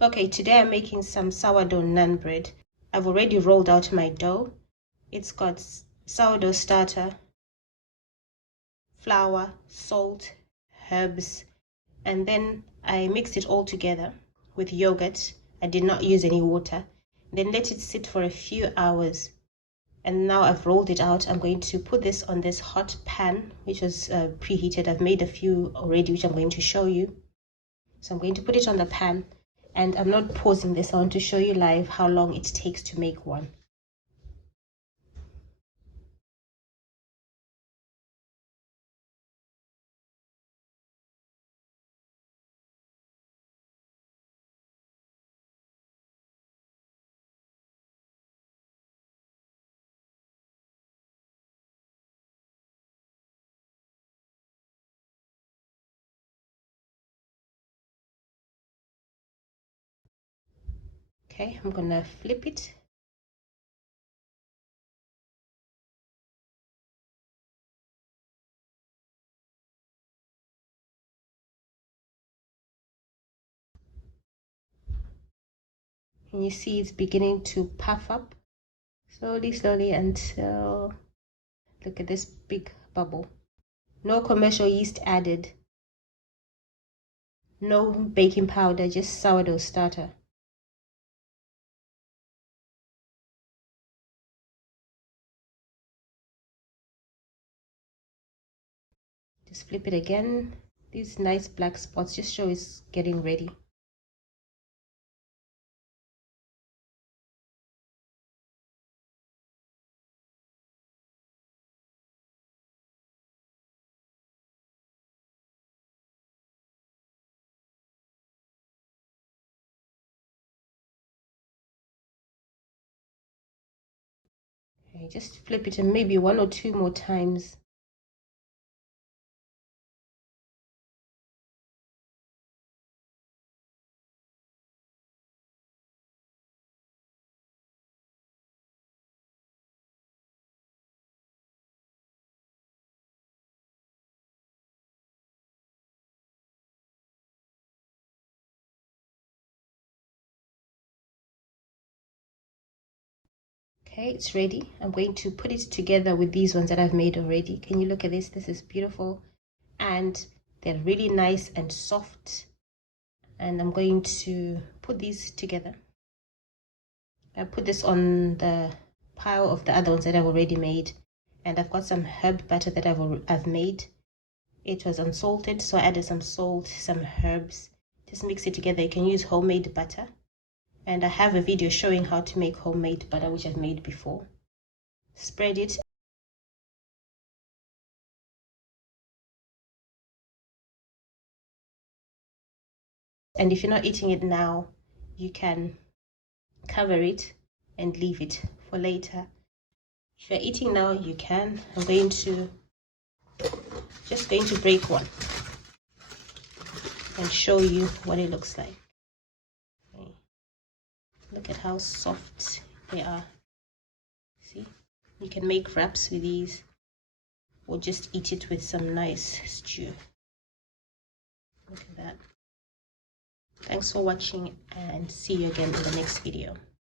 Okay, today I'm making some sourdough naan bread. I've already rolled out my dough. It's got sourdough starter, flour, salt, herbs, and then I mixed it all together with yogurt. I did not use any water. Then let it sit for a few hours. And now I've rolled it out. I'm going to put this on this hot pan, which was preheated. I've made a few already, which I'm going to show you. So I'm going to put it on the pan, and I'm not pausing this. I want to show you live how long it takes to make one. Okay, I'm gonna flip it. And you see it's beginning to puff up slowly until, look at this big bubble. No commercial yeast added, no baking powder, just sourdough starter. Just flip it again. These nice black spots just show it's getting ready. Okay, just flip it and maybe 1 or 2 more times. Okay, it's ready. I'm going to put it together with these ones that I've made already. Can you look at this? This is beautiful, and they're really nice and soft. And I'm going to put these together. I put this on the pile of the other ones that I've already made, and I've got some herb butter that I've made. It was unsalted, so I added some salt, some herbs. Just mix it together. You can use homemade butter, and I have a video showing how to make homemade butter, which I've made before. Spread it. And if you're not eating it now, you can cover it and leave it for later. If you're eating now, you can. I'm going to break one and show you what it looks like. Okay. Look at how soft they are. See, you can make wraps with these, or just eat it with some nice stew. Look at that. Thanks for watching, and see you again in the next video.